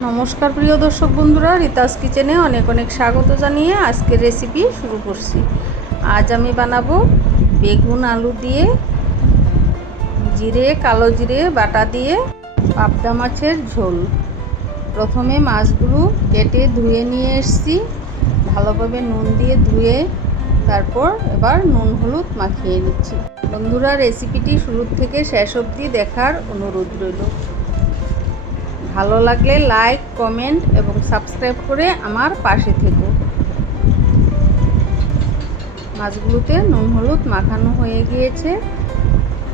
নমস্কার প্রিয় দর্শক বন্ধুরা, রিতাস কিচেনে অনেক অনেক স্বাগত জানিয়ে আজকের রেসিপি শুরু করছি। আজ আমি বানাবো বেগুন আলু দিয়ে জিরে, কালো জিরে বাটা দিয়ে পাবদা মাছের ঝোল। প্রথমে মাছগুলো কেটে ধুয়ে নিয়ে এসছি। ভালোভাবে নুন দিয়ে ধুয়ে তারপর এবার নুন হলুদ মাখিয়ে নিচ্ছি। বন্ধুরা রেসিপিটি শুরুর থেকে শেষ অবধি দেখার অনুরোধ রইল। ভালো লাগলে লাইক কমেন্ট এবং সাবস্ক্রাইব করে আমার পাশে থেকো। মাছগুলোতে নুন হলুদ মাখানো হয়ে গিয়েছে।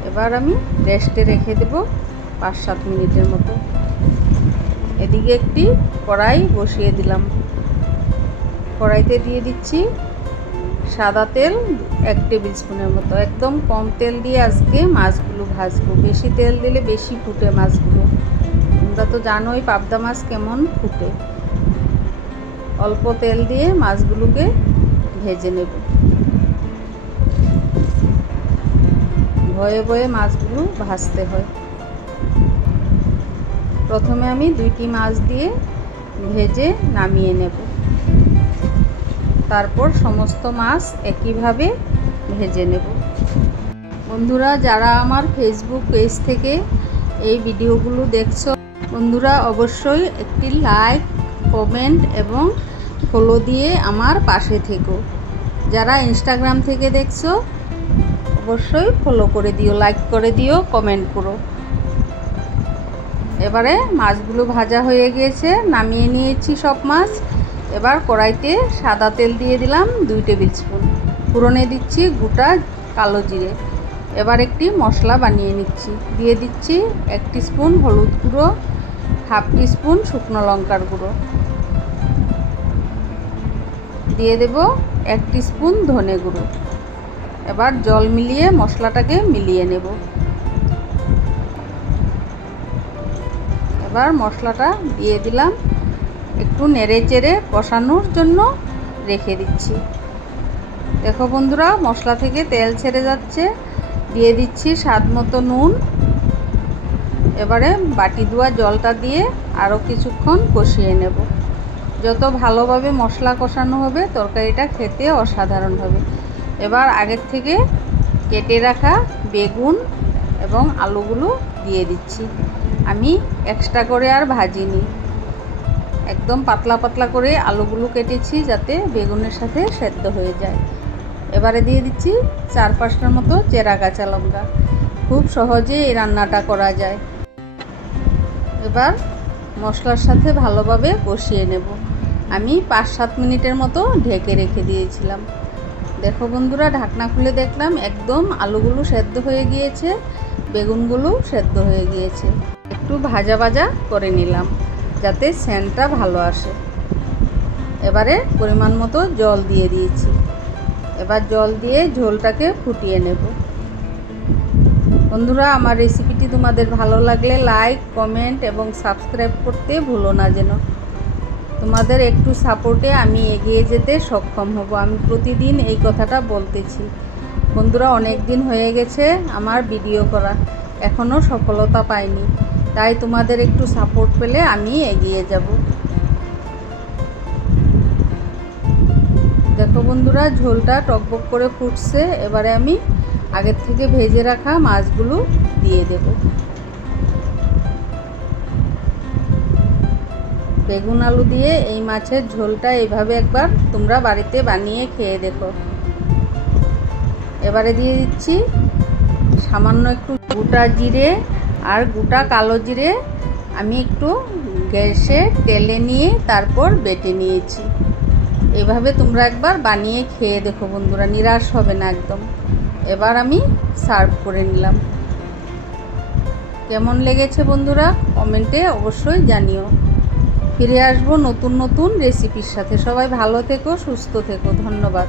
এবার আমি রেস্টে রেখে দেব পাঁচ সাত মিনিটের মতো। এদিকে একটি কড়াই বসিয়ে দিলাম। কড়াইতে দিয়ে দিচ্ছি সাদা তেল এক টেবিল স্পুনের মতো। একদম কম তেল দিয়ে আজকে মাছগুলো ভাজবো। বেশি তেল দিলে বেশি ফুটে মাছগুলো। তোমরা তো জানোই পাবদা মাছ কেমন ফুটে। অল্প তেল দিয়ে মাছগুলোকে ভেজে নেব। ভয়ে ভয়ে মাছগুলো ভাজতে হয়। প্রথমে আমি দুইটি মাছ দিয়ে ভেজে নামিয়ে নেব। তারপর সমস্ত মাছ একইভাবে ভেজে নেব। বন্ধুরা, যারা আমার ফেসবুক পেজ থেকে এই ভিডিওগুলো দেখছ, বন্ধুরা অবশ্যই একটি লাইক কমেন্ট এবং ফলো দিয়ে আমার পাশে থেকো। যারা ইনস্টাগ্রাম থেকে দেখছ, অবশ্যই ফলো করে দিও লাইক করে দিও কমেন্ট করো। এবারে মাছগুলো ভাজা হয়ে গিয়েছে, নামিয়ে নিয়েছি সব মাছ। এবার কড়াইতে সাদা তেল দিয়ে দিলাম দুই টেবিল স্পুন। পুরনে দিচ্ছি গোটা কালো জিরে। এবার একটি মশলা বানিয়ে নিচ্ছি। দিয়ে দিচ্ছি এক স্পুন হলুদ গুঁড়ো, হাফ স্পুন শুকনো লঙ্কার গুঁড়ো। দিয়ে দেব এক স্পুন ধনে গুঁড়ো। এবার জল মিলিয়ে মশলাটাকে মিলিয়ে নেব। এবার মশলাটা দিয়ে দিলাম। একটু নেড়ে চেড়ে কষানোর জন্য রেখে দিচ্ছি। দেখো বন্ধুরা, মশলা থেকে তেল ছেড়ে যাচ্ছে। দিয়ে দিচ্ছি স্বাদ মতো নুন। এবারে বাটি ধোয়া জলটা দিয়ে আরও কিছুক্ষণ কষিয়ে নেব। যত ভালোভাবে মশলা কষানো হবে, তরকারিটা খেতে অসাধারণ হবে। এবার আগের থেকে কেটে রাখা বেগুন এবং আলুগুলো দিয়ে দিচ্ছি। আমি এক্সট্রা করে আর ভাজিনি। একদম পাতলা পাতলা করে আলুগুলো কেটেছি যাতে বেগুনের সাথে সেদ্ধ হয়ে যায়। এবারে দিয়ে দিচ্ছি চার পাঁচটার মতো চেরা কাঁচা লঙ্কা। খুব সহজে এই রান্নাটা করা যায়। এবার মশলার সাথে ভালোভাবে কষিয়ে নেব। আমি পাঁচ সাত মিনিটের মতো ঢেকে রেখে দিয়েছিলাম। দেখো বন্ধুরা, ঢাকনা খুলে দেখলাম একদম আলুগুলো সেদ্ধ হয়ে গিয়েছে, বেগুনগুলো সেদ্ধ হয়ে গিয়েছে। একটু ভাজা ভাজা করে নিলাম, যাতে স্যানটা ভালো আসে। এবারে পরিমাণ মতো জল দিয়ে দিয়েছি। এবার জল দিয়ে ঝোলটাকে ফুটিয়ে নেব। বন্ধুরা, আমার রেসিপিটি তোমাদের ভালো লাগলে লাইক কমেন্ট এবং সাবস্ক্রাইব করতে ভুলো না যেন। তোমাদের একটু সাপোর্টে আমি এগিয়ে যেতে সক্ষম হব। আমি প্রতিদিন এই কথাটা বলতেছি। বন্ধুরা, অনেক দিন হয়ে গেছে আমার ভিডিও করা। এখনও সফলতা পাইনি। তাই তোমাদের একটু সাপোর্ট পেলে আমি এগিয়ে যাব। দেখো বন্ধুরা, ঝোলটা টকবক করে ফুটছে। এবারে আমি আগের থেকে ভেজে রাখা মাছগুলো দিয়ে দেব। বেগুন আলু দিয়ে এই মাছের ঝোলটা এইভাবে একবার তোমরা বাড়িতে বানিয়ে খেয়ে দেখো। এবারে দিয়ে দিচ্ছি সামান্য একটু গোটা জিরে আর গোটা কালো জিরে। আমি একটু গ্যাসে তেলে নিয়ে তারপর বেটে নিয়েছি। এভাবে তোমরা একবার বানিয়ে খেয়ে দেখো বন্ধুরা, নিরাশ হবে না একদম। এবার আমি সার্ভ করে নিলাম। কেমন লেগেছে বন্ধুরা, কমেন্টে অবশ্যই জানিও। ফিরে আসব নতুন নতুন রেসিপির সাথে। সবাই ভালো থেকো, সুস্থ থেকো। ধন্যবাদ।